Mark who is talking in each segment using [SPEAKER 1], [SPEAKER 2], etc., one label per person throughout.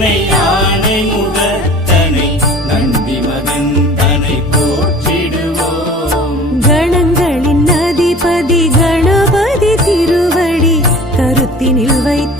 [SPEAKER 1] தனை யானை முகத்தனை நந்தி மகன் தனை போற்றிடுவோம்.
[SPEAKER 2] கணங்களின் அதிபதி கணபதி திருவடி கருத்தினில் வைத்து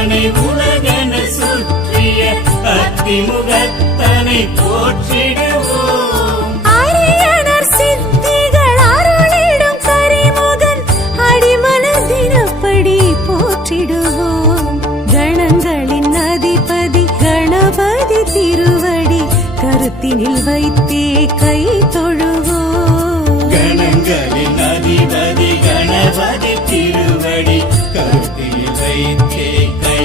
[SPEAKER 2] அப்பனை உலகென சுற்றிய அத்திமுகத்தனை போற்றிடுவோம். அரியணர் சித்திகள் அருளிடும் கரிமுகன் அடிமனதினப்படி போற்றிடுவோம். கணங்களின் அதிபதி கணபதி திருவடி கருத்தினில் வைத்தே கை தொழுவோம்.
[SPEAKER 1] கணங்களின் அதிபதி கணபதி திருவடி கருத்தில் வைத்தே கை